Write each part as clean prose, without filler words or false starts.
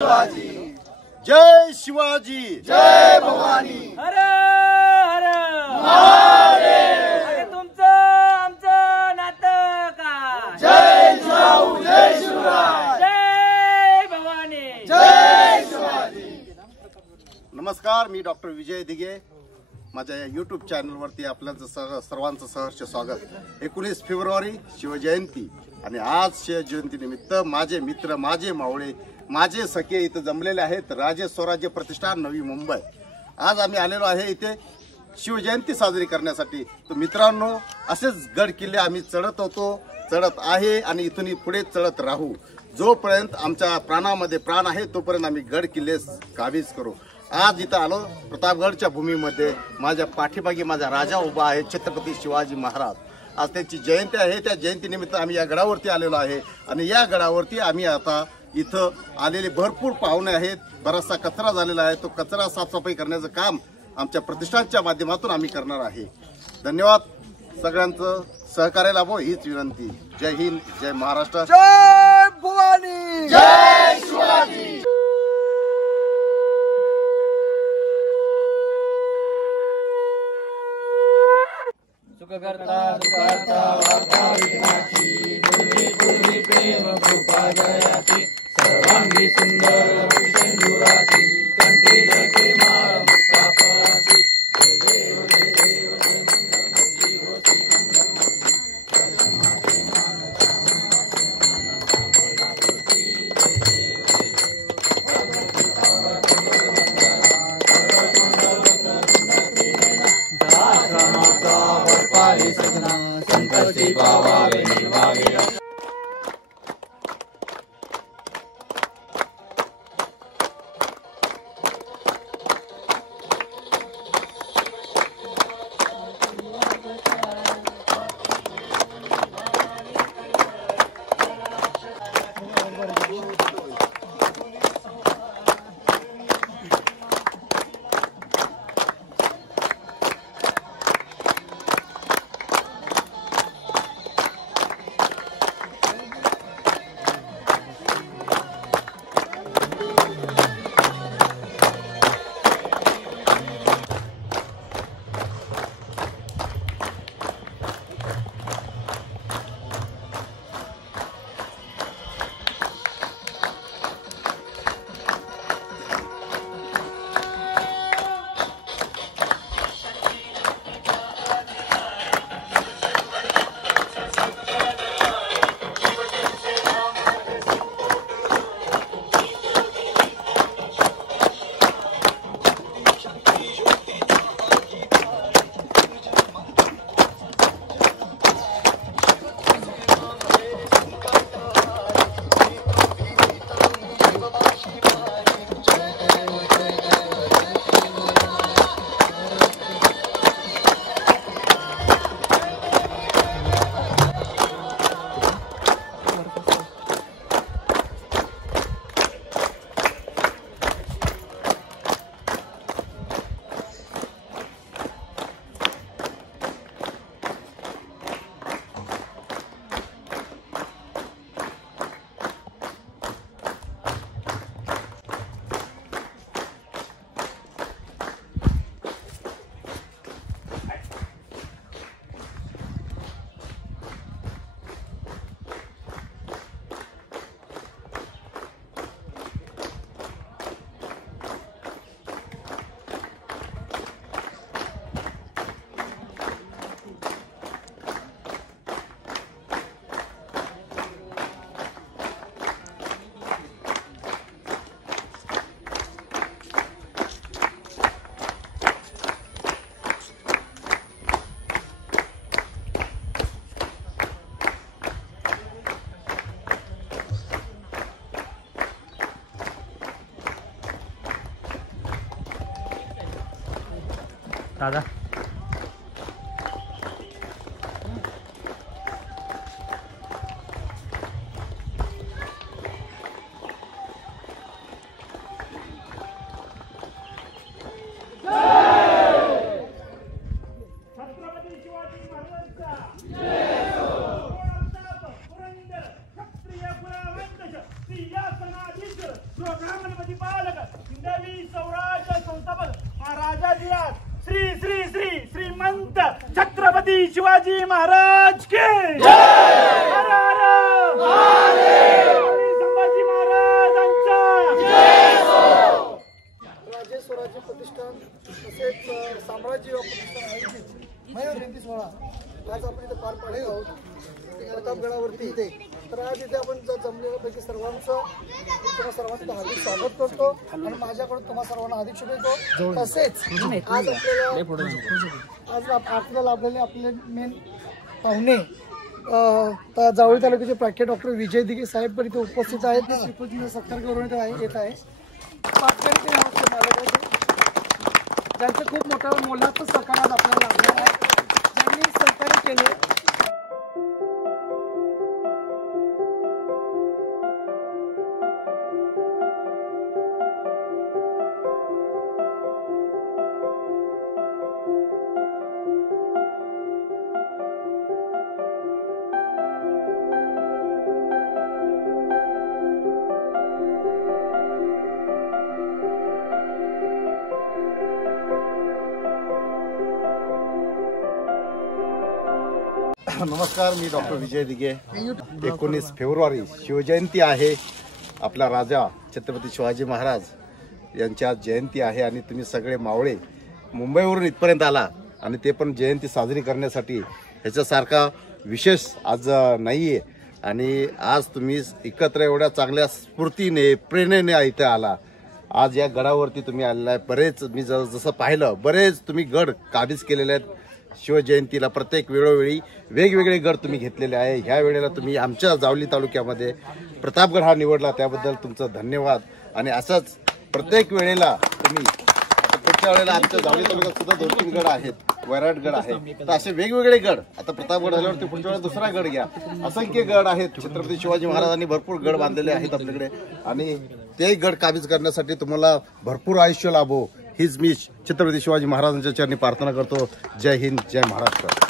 जय शिवाजी, जय भवानी, हर हर महादेव। अरे तुमचं आमचं नातं का? जय जिजाऊ, जय शिवराय, जय भवानी, जय शिवाजी। नमस्कार, मी डॉक्टर विजय दिघे। माझ्या YouTube चॅनलवरती आपल्याचं सर्वांचं सहर्ष स्वागत। 19 फेब्रुवारी शिवजयंती आणि आज शिवजयंती निमित्त माझे मित्र, माझे मावळे, माझे सखे इथे जमलेले आहेत। राजे स्वराज्य प्रतिष्ठान नवी मुंबई। आज आम्ही आलेलो आहे इथे शिवजयंती साजरी करण्यासाठी। तर मित्रांनो, असेच गड किल्ले आम्ही चढत होतो, चढत आहे आणि इथून पुढे चढत राहू। जोपर्यंत आमच्या प्राणामध्ये प्राण आहे तोपर्यंत आम्ही गड किल्ले काबीज करू। आज इथं आलो प्रतापगडच्या भूमीमध्ये। माझ्या पाठीमागे माझा राजा उभा आहे, छत्रपती शिवाजी महाराज। आज त्यांची जयंती आहे। त्या जयंतीनिमित्त आम्ही या गडावरती आलेलो आहे आणि या गडावरती आम्ही आता इथं आलेले भरपूर पाहुणे आहेत। बराचसा कचरा झालेला आहे, तो कचरा साफसफाई करण्याचं काम आमच्या प्रतिष्ठानच्या माध्यमातून आम्ही करणार आहे। धन्यवाद, सगळ्यांचं सहकार्य लाभो हीच विनंती। जय हिंद, जय महाराष्ट्र, जय भवानी, जय शिवाजी। सुखकर्ता दुःखहर्ता वार्ता विघ्नाची, दुर्वी दुर्वी प्रेम कृपा जयाची, सर्वांगी सुंदर सिंधुराची, कंठी जळके माळ मुक्ता फळाची। जय देव, जय देव, जय मंगलमूर्ती होती मंगलमूर्ती, दर्शनाचे मान श्रावणाचे मान सापडापुरती। जय देव, जय देव, भगवती पार्वती वंदना, सर्वकुंडल सुंदर आश्रमाचा वरपारी सजना, संतती पावावे निवावे। दादा छत्रपती शिवाजी महाराजांचा पुरंदर क्षत्रिय कुलवंश सिंहासनाधीश तसेच साम्राज्य मयूर जयंती सोहळा आज आपण इथे पार पाडले आहोत प्रतापगडावरती इथे. तर आज इथे आपण जमलेल्यापैकी सर्वांचं हार्दिक स्वागत करतो आणि माझ्याकडून तुम्हा सर्वांना हार्दिक शुभेच्छा. तसेच आज आपल्याला आपल्याला आपले मेन पाहुणे जावळी तालुक्याचे प्रख्यात डॉक्टर विजय दिघे साहेब पण इथे उपस्थित आहेत. ते श्रीकृष्ण सत्कार करून येत आहे. ज्यांचं खूप मोठं मोलाचं सहकार आज आपल्याला लागणार आहे. ज्यांनी सहकार्य केले नमस्कार, मी डॉक्टर विजय दिघे. 19 फेब्रुवारी शिवजयंती आहे. आपला राजा छत्रपती शिवाजी महाराज यांची आज जयंती आहे आणि तुम्ही सगळे मावळे मुंबईवरून इथपर्यंत आला आणि ते पण जयंती साजरी करण्यासाठी. ह्याच्यासारखा विशेष आज नाही आहे आणि आज तुम्ही एकत्र एवढ्या चांगल्या स्फूर्तीने प्रेरणेने इथे आला. आज या गडावरती तुम्ही आलेला आहे. बरेच मी जसं पाहिलं बरेच तुम्ही गड काबीज केलेले आहेत. शिवजयंतीला प्रत्येक वेळोवेळी वेगवेगळे गड तुम्ही घेतलेले आहे. ह्या वेळेला तुम्ही आमच्या जावली तालुक्यामध्ये प्रतापगड हा निवडला, त्याबद्दल तुमचं धन्यवाद. आणि असंच प्रत्येक वेळेला तुम्ही पुढच्या वेळेला आमच्या जावली तालुक्यात सुद्धा 2-3 गड आहेत, वैराटगड आहे. तर असे वेगवेगळे गड, आता प्रतापगड झाल्यावरती पुढच्या वेळेला दुसरा गड घ्या. असंख्य गड आहेत. छत्रपती शिवाजी महाराजांनी भरपूर गड बांधलेले आहेत आपल्याकडे आणि ते गड काबीज करण्यासाठी तुम्हाला भरपूर आयुष्य लाभो हीच मी छत्रपती शिवाजी महाराजांच्या चरणी प्रार्थना करतो. जय हिंद, जय महाराष्ट्र.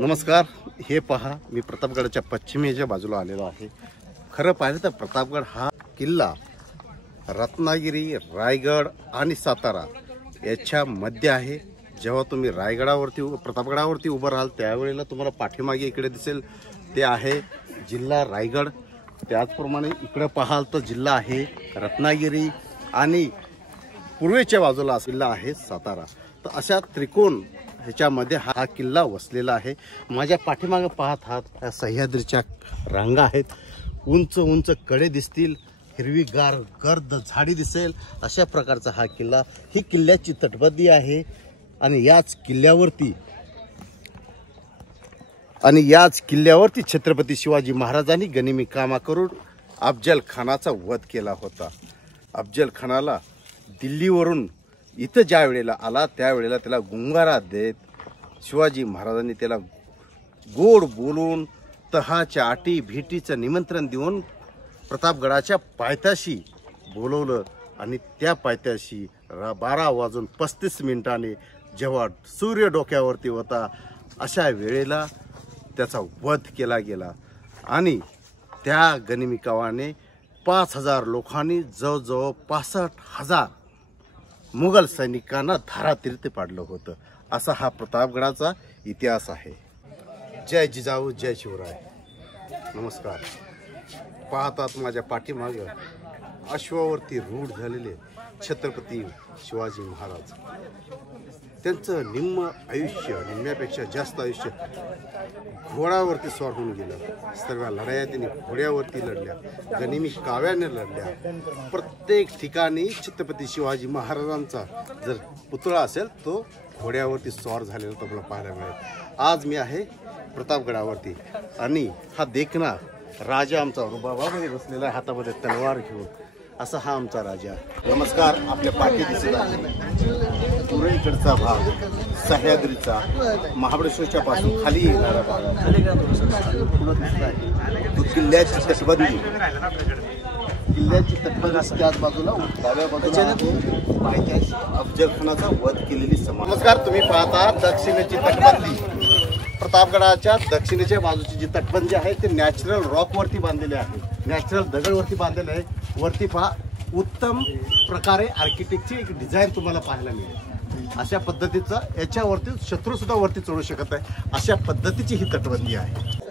नमस्कार, हे पहा मी प्रतापगडाच्या पश्चिमेच्या बाजूला आलेलो आहे. खरं पाहिलं तर प्रतापगड हा किल्ला रत्नागिरी, रायगड आणि सातारा याच्या मध्ये आहे. जेव्हा तुम्ही प्रतापगडावरती उभं राहाल त्यावेळेला तुम्हाला पाठीमागे इकडे दिसेल ते आहे जिल्हा रायगड. त्याचप्रमाणे इकडे पाहाल तर जिल्हा आहे रत्नागिरी आणि पूर्वेच्या बाजूला जिल्हा आहे सातारा. तर अशा त्रिकोण ह्याच्यामध्ये हा किल्ला वसलेला आहे. माझ्या पाठीमागे पाहत आहात या सह्याद्रीच्या रांगा आहेत. उंच उंच कडे दिसतील, हिरवीगार गर्द झाडी दिसेल, अशा प्रकारचा हा किल्ला. ही किल्ल्याची तटबंदी आहे आणि याच किल्ल्यावरती छत्रपती शिवाजी महाराजांनी गनिमी कामा करून अफजल खानाचा वध केला होता. अफजल खानाला दिल्लीवरून इथं ज्या वेळेला आला त्यावेळेला त्याला गुंगारा देत शिवाजी महाराजांनी त्याला गोड बोलून तहाच्या आटी भेटीचं निमंत्रण देऊन प्रतापगडाच्या पायथ्याशी बोलवलं आणि त्या पायथ्याशी 12:35 जेव्हा सूर्य डोक्यावरती होता अशा वेळेला त्याचा वध केला गेला आणि त्या गनिमी कावाने 5,000 लोकांनी जवळजवळ 65,000 मुघल सैनिकांना धारातीर्थी पाडलं होतं. असा हा प्रतापगडाचा इतिहास आहे. जय जिजाऊ, जय शिवराय. नमस्कार. पाहतात माझ्या पाठीमागे अश्वावरती रूढ झालेले छत्रपती शिवाजी महाराज. त्यांचं निम्म्यापेक्षा जास्त आयुष्य घोड्यावरती स्वार होऊन गेलं. सर्व लढाया त्यांनी घोड्यावरती लढल्या, गनिमी काव्याने लढल्या. प्रत्येक ठिकाणी छत्रपती शिवाजी महाराजांचा जर पुतळा असेल तो घोड्यावरती स्वार झालेला तुम्हाला पाहायला मिळेल. आज मी आहे प्रतापगडावरती आणि हा देखना राजा आमचा रुबाबामध्ये बसलेला आहे, हातामध्ये तलवार घेऊन. असा हा आमचा राजा. नमस्कार. आपल्या पाठी दिसत आहे पूर्वेकडचा भाग सह्याद्रीचा, महाबळेश्वरच्या पासून खाली येणारा भाग पुढं दिसत आहे. तो किल्ल्याची तटबंदी, किल्ल्याची तटबंदी त्याच बाजूला डाव्या बाजूला पायथ्याशी अफजल खानाचा वध केलेली समाधी. नमस्कार. तुम्ही पाहता दक्षिणेची तटबंदी. प्रतापगडाच्या दक्षिणेच्या बाजूची जी तटबंदी आहे ते नॅचरल रॉकवरती बांधलेली आहे, नॅचरल दगडवरती बांधलेले आहे. वरती पहा, उत्तम प्रकारे आर्किटेक्टची एक डिझाईन तुम्हाला पाहायला मिळेल. अशा पद्धतीचं याच्यावरती शत्रू सुद्धा वरती चढू शकत नाही, अशा पद्धतीची ही तटबंदी आहे.